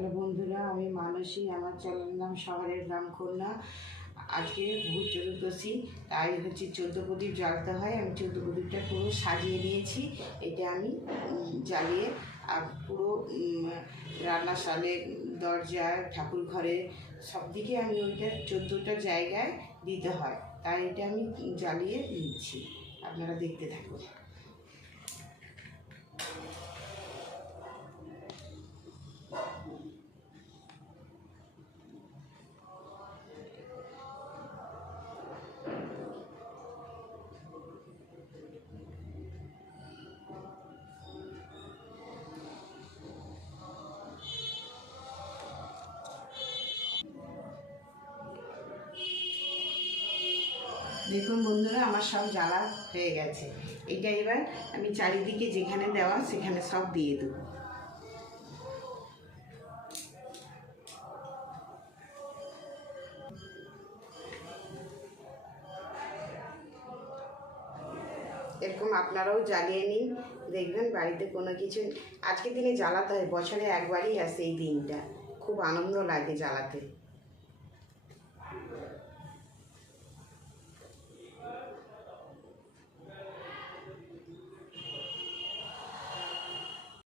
Hello বন্ধুরা, আমি মানসী, আমার চ্যানেল নাম শহরের গ্রাম কন্যা আজকে ভূত চতুর্দশী, তাই হচ্ছে চোদ্দ প্রদীপ জ্বালতে হয়। আমি চোদ্দ প্রদীপটা পুরো সাজিয়ে নিয়েছি। এটা আমি জ্বালিয়ে, আর পুরো রান্নাশালে, দরজা ঠাকুর ঘরে সব দিকে আমি ওইটা চোদ্দোটা জায়গায় দিতে হয়। তাই এটা আমি জ্বালিয়ে দিচ্ছি আপনারা দেখতে থাকুন। দেখুন বন্ধুরা, আমার সব জ্বালা হয়ে গেছে। এটা এবার আমি চারিদিকে যেখানে দেওয়া সেখানে সব দিয়ে দেবো। এরকম আপনারাও জ্বালিয়ে নিন। দেখবেন বাড়িতে কোনো কিছু আজকের দিনে জ্বালাতে হয়, বছরে একবারই আসে এই দিনটা। খুব আনন্দ লাগে জ্বালাতে।